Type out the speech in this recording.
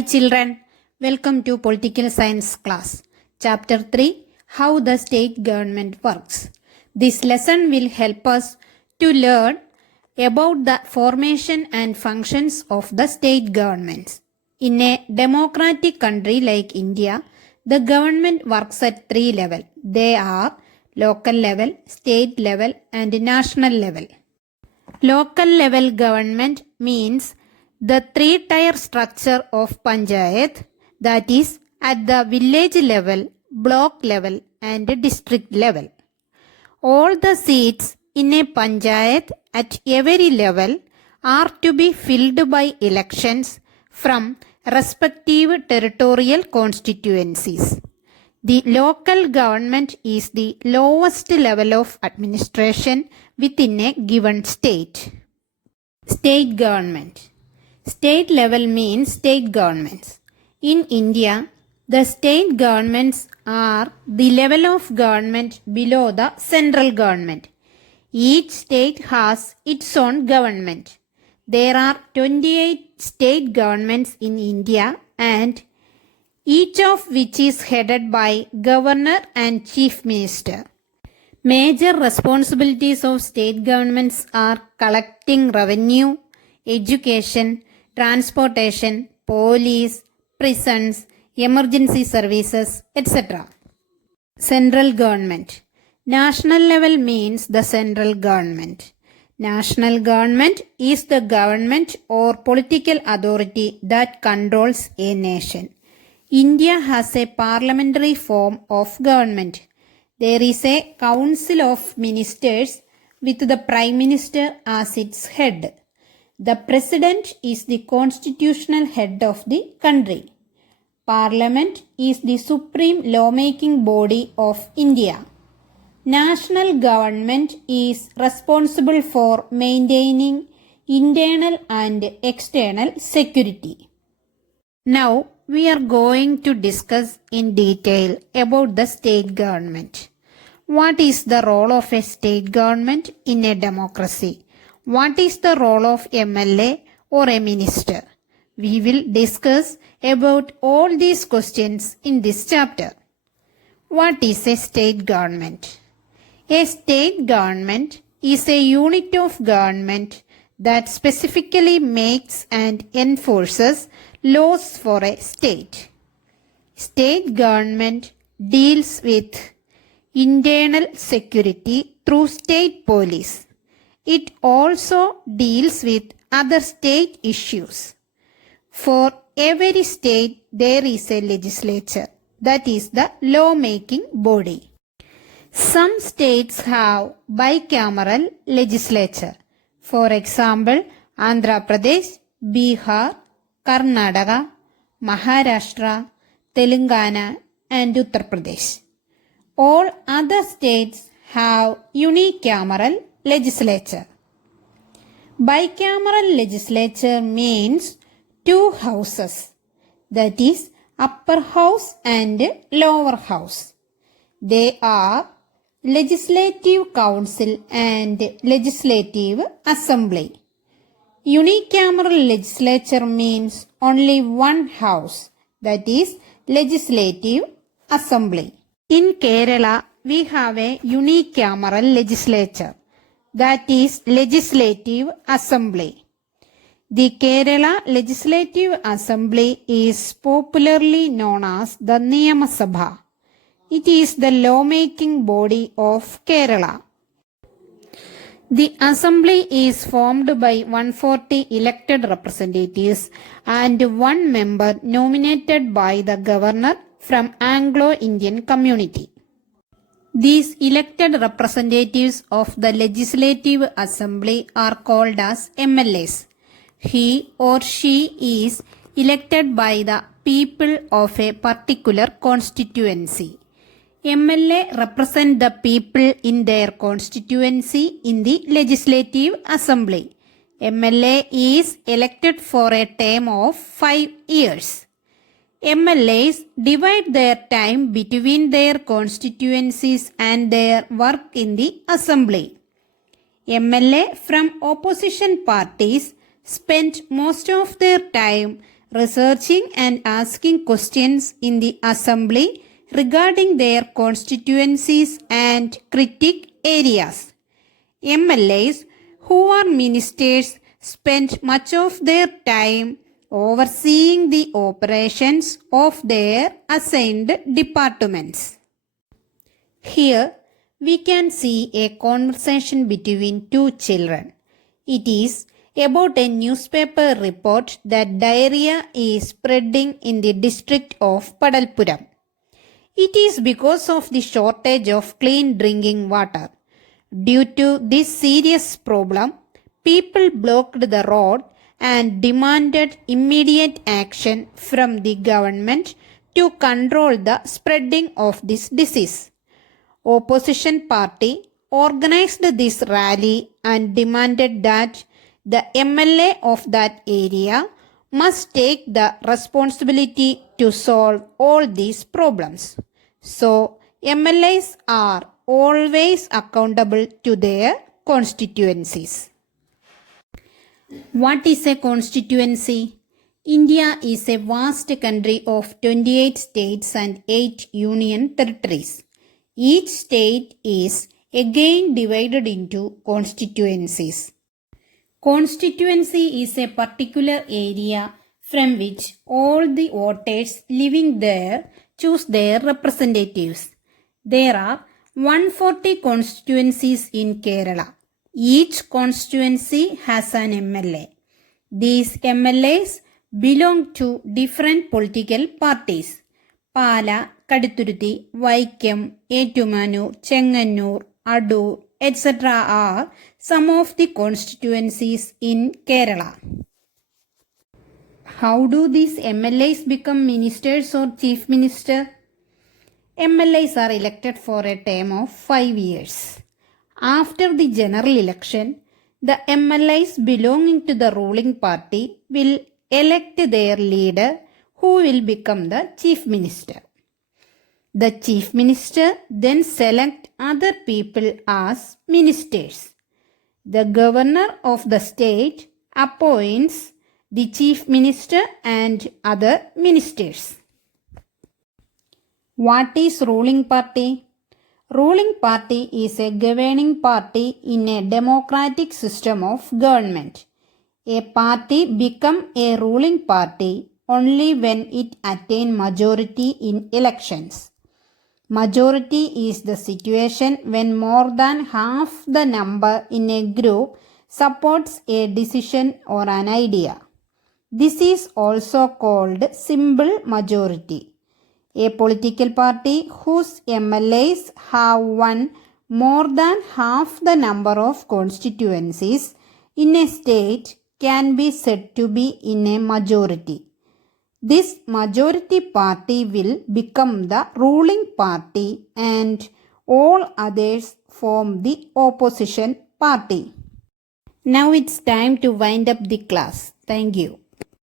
Hi children, welcome to Political Science class. Chapter 3, How the State Government Works. This lesson will help us to learn about the formation and functions of the state governments. In a democratic country like India, the government works at three levels. They are local level, state level and national level. Local level government means the three-tier structure of panchayat, that is at the village level, block level and district level. All the seats in a panchayat at every level are to be filled by elections from respective territorial constituencies. The local government is the lowest level of administration within a given state. State government. State level means state governments. In India, the state governments are the level of government below the central government. Each state has its own government. There are 28 state governments in India and each of which is headed by governor and chief minister. Major responsibilities of state governments are collecting revenue, education, transportation, police, prisons, emergency services, etc. Central government. National level means the central government. National government is the government or political authority that controls a nation. India has a parliamentary form of government. There is a council of ministers with the Prime Minister as its head. The President is the constitutional head of the country. Parliament is the supreme lawmaking body of India. National government is responsible for maintaining internal and external security. Now, we are going to discuss in detail about the state government. What is the role of a state government in a democracy? What is the role of MLA or a minister? We will discuss about all these questions in this chapter. What is a state government? A state government is a unit of government that specifically makes and enforces laws for a state. State government deals with internal security through state police. It also deals with other state issues. For every state, there is a legislature, that is the law-making body. Some states have bicameral legislature. For example, Andhra Pradesh, Bihar, Karnataka, Maharashtra, Telangana and Uttar Pradesh. All other states have unicameral legislature. Bicameral legislature means two houses, that is upper house and lower house. They are Legislative Council and Legislative Assembly. Unicameral legislature means only one house, that is Legislative Assembly. In Kerala, we have a unicameral legislature, that is Legislative Assembly. The Kerala Legislative Assembly is popularly known as the Niyama Sabha. It is the lawmaking body of Kerala. The assembly is formed by 140 elected representatives and one member nominated by the governor from Anglo-Indian community. These elected representatives of the Legislative Assembly are called as MLAs. He or she is elected by the people of a particular constituency. MLA represent the people in their constituency in the Legislative Assembly. MLA is elected for a term of 5 years. MLAs divide their time between their constituencies and their work in the Assembly. MLA from opposition parties spent most of their time researching and asking questions in the assembly regarding their constituencies and critic areas. MLAs, who are ministers, spend much of their time overseeing the operations of their assigned departments. Here we can see a conversation between two children. It is about a newspaper report that diarrhea is spreading in the district of Padalpuram. It is because of the shortage of clean drinking water. Due to this serious problem, people blocked the road and demanded immediate action from the government to control the spreading of this disease. Opposition party organized this rally and demanded that the MLA of that area must take the responsibility to solve all these problems. So, MLAs are always accountable to their constituencies. What is a constituency? India is a vast country of 28 states and 8 union territories. Each state is again divided into constituencies. Constituency is a particular area from which all the voters living there choose their representatives. There are 140 constituencies in Kerala. Each constituency has an MLA. These MLAs belong to different political parties. Pala, Kaduthuruthi, Vaikam, Ettumanu, Chengannur, Adur, etc. are some of the constituencies in Kerala. How do these MLAs become ministers or chief minister? MLAs are elected for a term of 5 years. After the general election, the MLAs belonging to the ruling party will elect their leader who will become the chief minister. The chief minister then select other people as ministers. The governor of the state appoints the chief minister and other ministers. What is ruling party? Ruling party is a governing party in a democratic system of government. A party becomes a ruling party only when it attains majority in elections. Majority is the situation when more than half the number in a group supports a decision or an idea. This is also called simple majority. A political party whose MLAs have won more than half the number of constituencies in a state can be said to be in a majority. This majority party will become the ruling party and all others form the opposition party. Now it's time to wind up the class. Thank you.